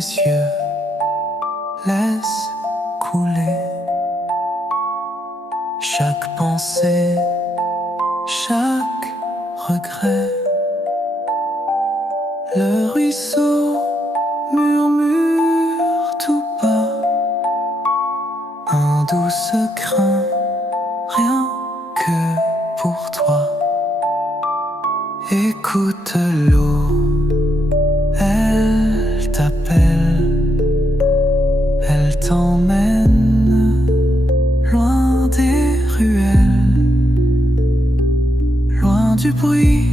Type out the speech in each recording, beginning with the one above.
mes yeux, laisse couler chaque pensée, chaque regret. Le ruisseau murmure tout bas un doux secret, rien que pour toi. Écoute l'eau, elle t'appelle, elle t'emmène loin des ruelles, loin du bruit,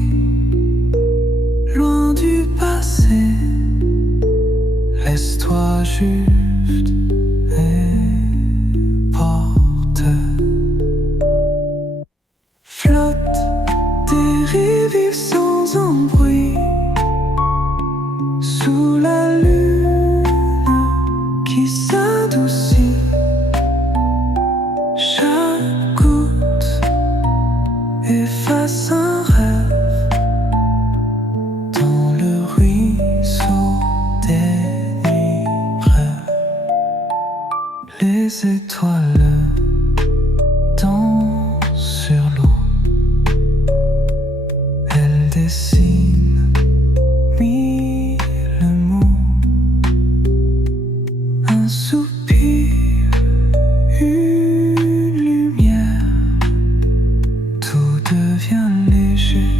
loin du passé. Laisse-toi juste et porte. Flotte des rives sans un bruit, sous la lune qui s'adoucit. Chaque goutte efface un rêve dans le ruisseau des nuits brèves. Les étoiles dansent sur l'eau, elles dessinent mille mots. Un soupir, une lumière, tout devient léger,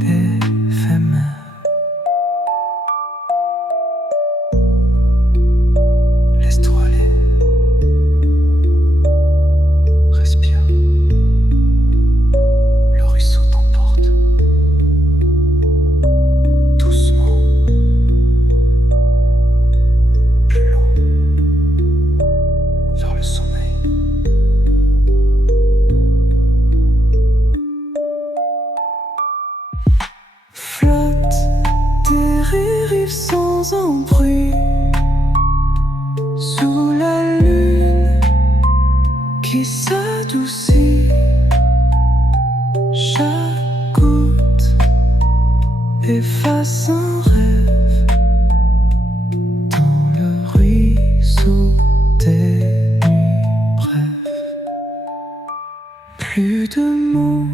éphémère. Laisse-toi aller, respire. Le ruisseau t'emporte doucement, plus loin, vers le sommeil. Flotte des rives sans un bruit, sous la lune qui s'adoucit. Chaque goutte efface un rêve dans le ruisseau des nuits brèves. Plus de mots,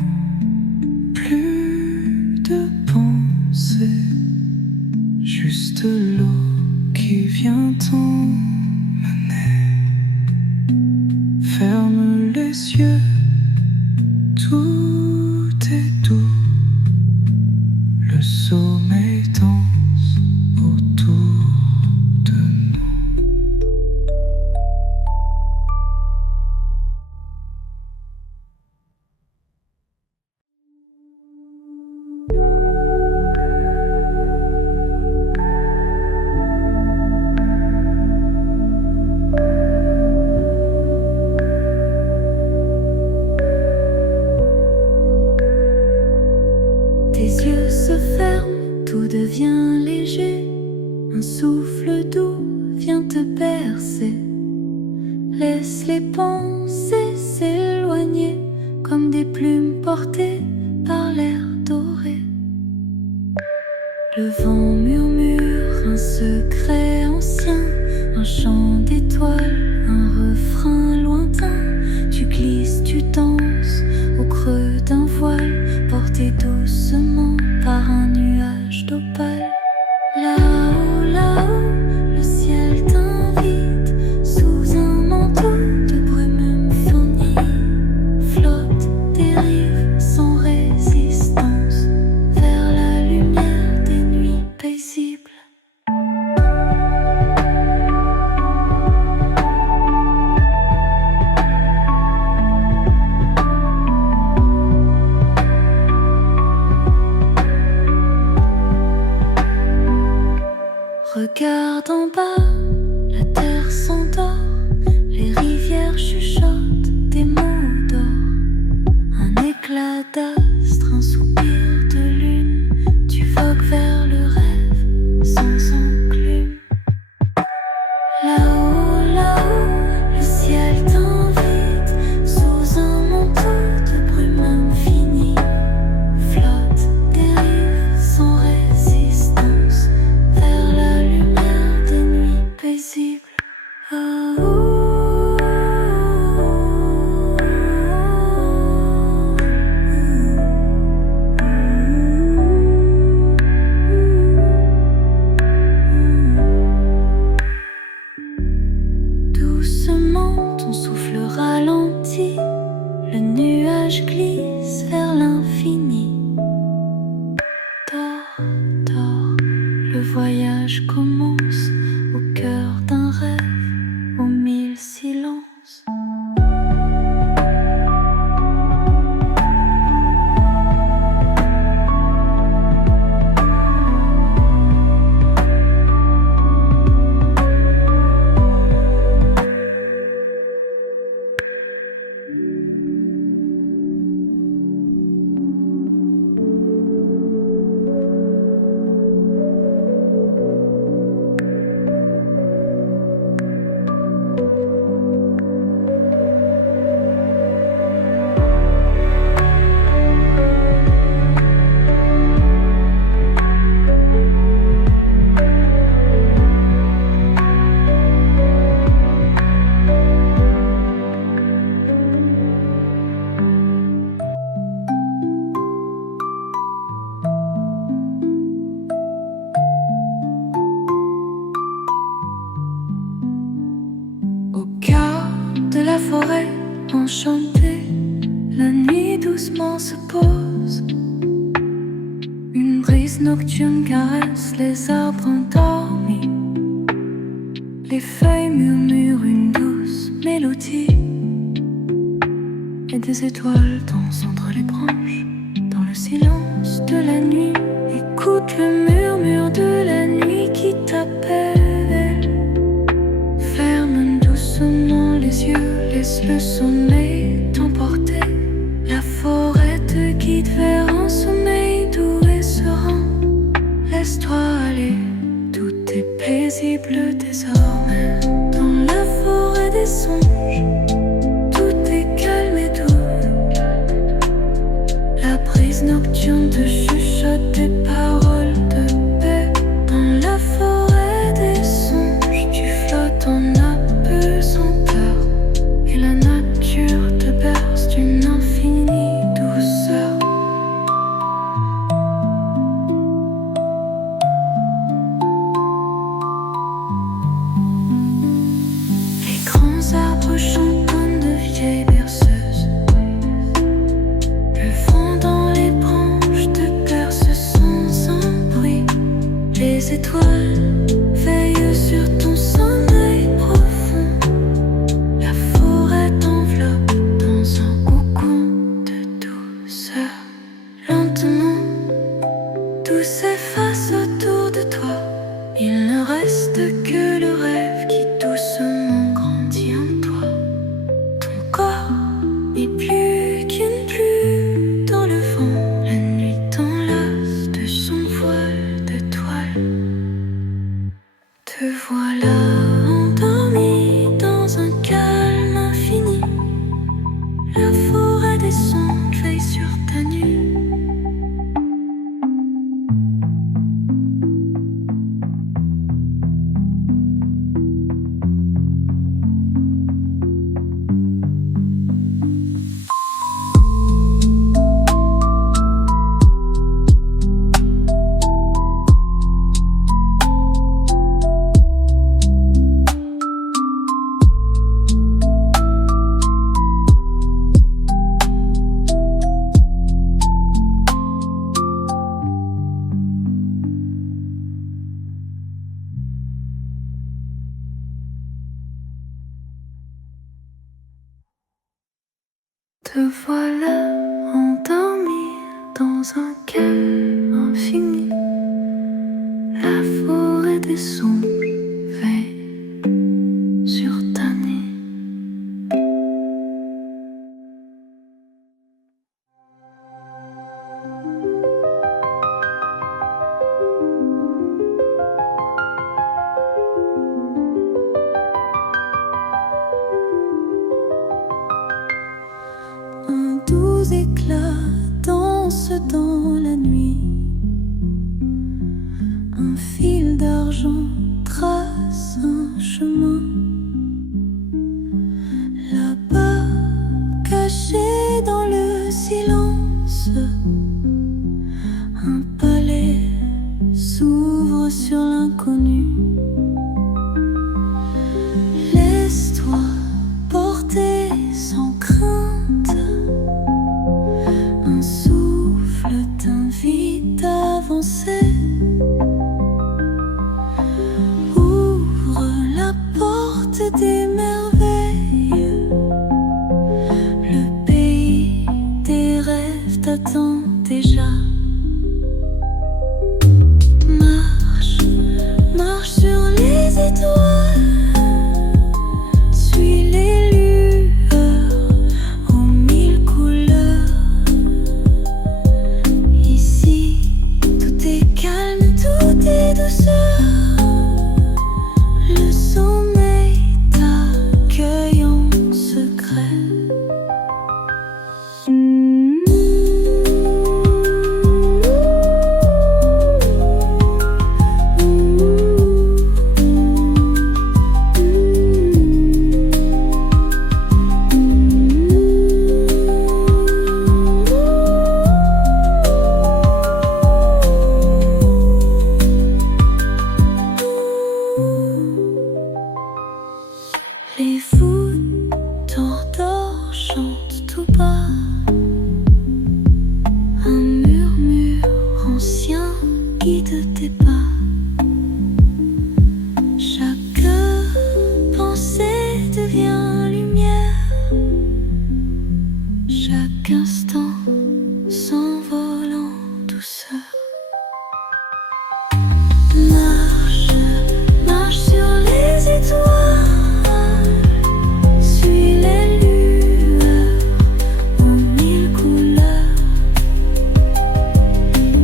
plus de pensées, juste l'eau qui vient t'emmener. Ferme les yeux, tout est doux. Le sommeil danse autour de nous. Tes yeux se ferment, tout devient léger. Un souffle doux vient te bercer. Laisse les pensées s'éloigner comme des plumes portées par l'air doré. Le vent murmure un secret ancien, un chant d'étoiles, un refrain lointain. Tu glisses, tu danses au creux d'un voile, porté doucement par un nuage d'opale. Là-haut, là-haut, le ciel t'invite sous un manteau de brume infinie. Flotte des rives sans résistance vers la lumière des nuits paisibles. Regarde en bas, la terre s'endort, les rivières chuchotent des mots d'or. Un éclat d'astre, un soupir de lune, tu vogues vers le rêve sans enclume. Là-haut, là-haut, le ciel t'invite sous un manteau de brume infinie. Flotte des rives sans résistance vers la lumière petit, le nuage glisse vers l'infini. Dors, dors, le voyage commence au cœur d'un rêve, aux mille silences. Au cœur de la forêt enchantée, la nuit doucement se pose. Une brise nocturne caresse les arbres endormis. Les feuilles murmurent une douce mélodie. Et des étoiles dansent entre les branches. Dans le silence de la nuit, écoute le murmure de la nuit qui t'appelle. Ferme doucement les yeux, laisse le sommeil t'emporter. La forêt te guide vers un sommeil doux et serein. Laisse-toi aller, tout est paisible désormais. Dans la forêt des songes, tout est calme et doux. La brise nocturne te chuchote des paroles de paix. Dans la forêt des songes, tu flottes en apesanteur. Et la nature te berce d'une infinie douceur. Les grands arbres chantent comme de vieilles berceuses. Le vent dans les branches te berce sans un bruit. Les étoiles veillent sur ton sommeil profond. La forêt t'enveloppe dans un cocon de douceur. Lentement, tout s'efface autour de toi. Il ne reste que le rêve qui doucement grandit en toi. Ton corps n'est plus qu'une plume dans le vent. La nuit t'enlace de son voile de toile. Te voilà endormi dans un calme infini. La forêt des songes veille sur ta nuit. Te voilà endormi dans un calme infini. La forêt des songes veille sur ta nuit. Un doux éclat danse dans la nuit. Un fil d'argent trace un chemin. Là-bas, caché dans le silence, un palais s'ouvre sur l'inconnu. Laisse-toi porter sans crainte. conte des merveilles. Le pays des rêves t'attend déjà. Marche, marche sur les étoiles. Suis les lueurs aux mille couleurs. Ici, tout est calme, tout est douceur. Le sommeil t'accueille en secret. Les voûtes d'or chantent tout bas. Un murmure ancien guide tes pas. Chaque pensée devient lumière. Chaque instant s'envole en douceur. Marche, marche sur les étoiles. Suis les lueurs aux mille couleurs.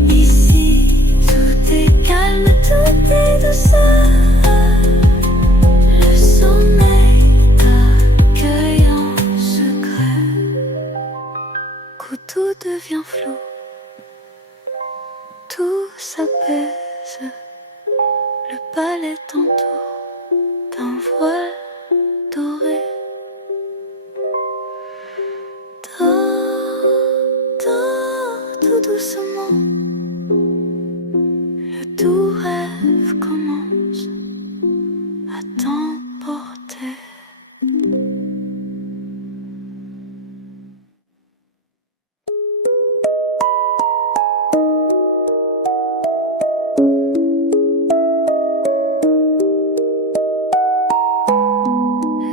Ici, tout est calme, tout est douceur. Le sommeil t'accueille en secret. Quand tout devient flou, tout s'apaise. Le palais t'entoure d'un voile doré. Dors, dors tout doucement. Le doux rêve commence à t'emporter.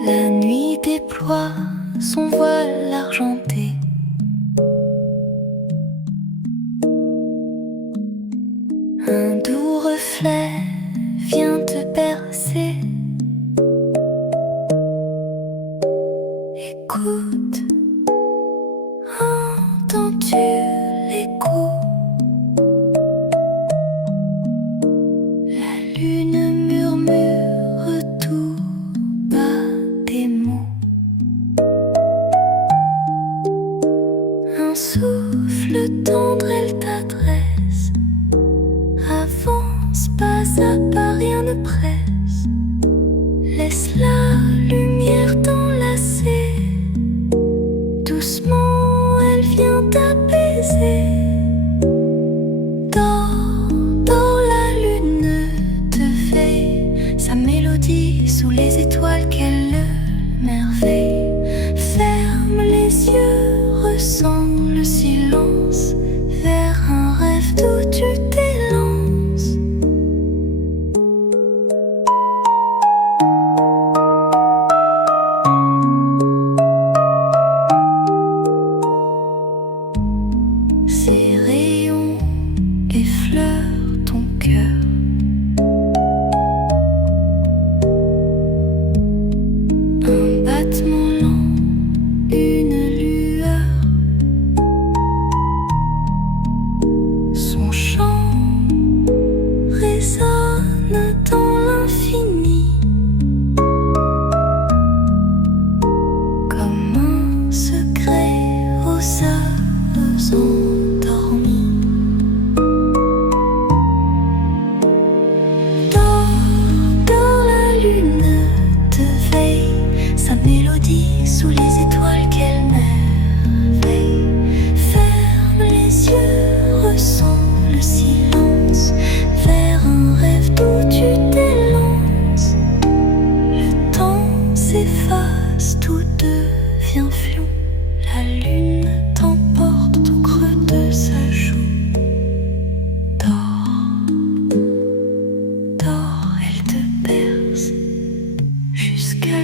La nuit déploie son voile argenté. Un doux reflet vient te bercer. Écoute, entends-tu l'écho? La lune murmure tout bas des mots. Un souffle tendre, elle t'adresse. Avance pas à pas, rien ne presse. Laisse la lumière t'enlacer. Doucement, elle vient t'apaiser. Dors, dors, la lune te veille. Sa mélodie sous les étoiles, quelle merveille. Ferme les yeux, ressens le silence. Vers un rêve d'où tu t'élances. Ces rayons effleurent ton cœur. Un battement lent, une lueur. Son chant résonne dans l'infini. Comme un secret aux âmes endormies. Dors, dors, la lune te veille. Sa mélodie sous les étoiles, quelle merveille. Ferme les yeux, ressens le silence. Vers un rêve d'où tu t'élances. Le temps s'efface, tout devient flou. La lune t'emporte au creux de sa joue. Dors, dors, elle te berce jusqu'à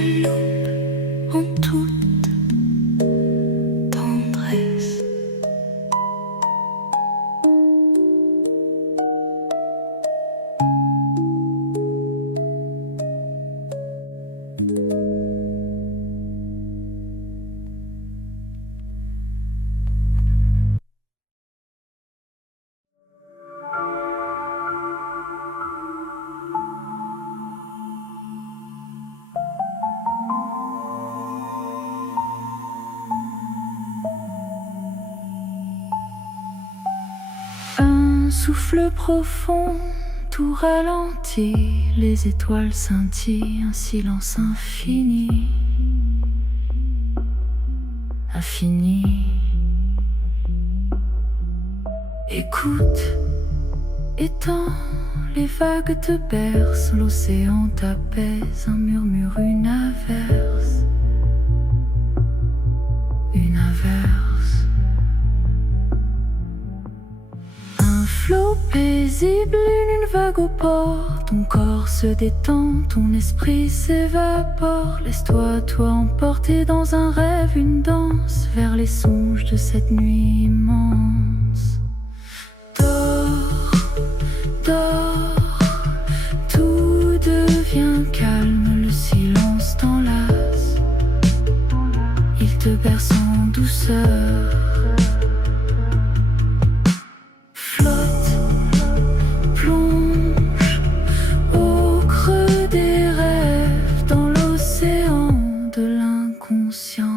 Un souffle profond, tout ralentit, les étoiles scintillent, un silence infini, infini. Écoute, étends, les vagues te bercent, l'océan t'apaise, un murmure, une averse, une averse. Un flot paisible, une vague au port, ton corps se détend, ton esprit s'évapore. Laisse-toi, toi, emporter dans un rêve, une danse vers les songes de cette nuit immense. Dors, dors, tout devient calme, le silence t'enlace, il te berce en douceur. Flotte, plonge au creux des rêves, dans l'océan de l'inconscient.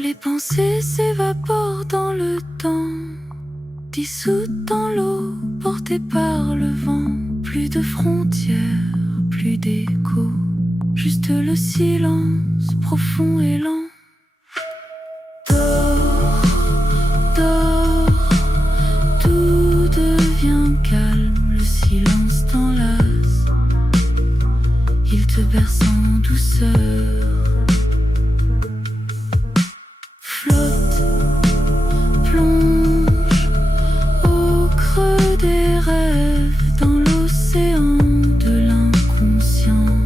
Les pensées s'évaporent dans le temps, dissoutes dans l'eau, portées par le vent. Plus de frontières, plus d'écho, juste le silence profond et lent. Dors, dors, tout devient calme, le silence t'enlace, il te berce en douceur. Flotte, plonge au creux des rêves, dans l'océan de l'inconscient.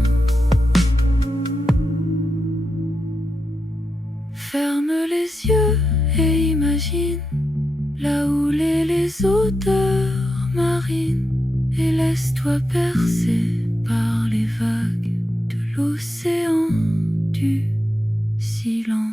Ferme les yeux et imagine là où les odeurs marines, et laisse-toi bercer par les vagues de l'océan du silence.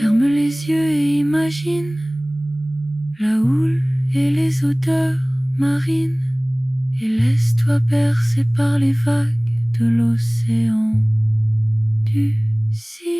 Ferme les yeux et imagine la houle et les odeurs marines, et laisse-toi bercer par les vagues de l'océan du ciel.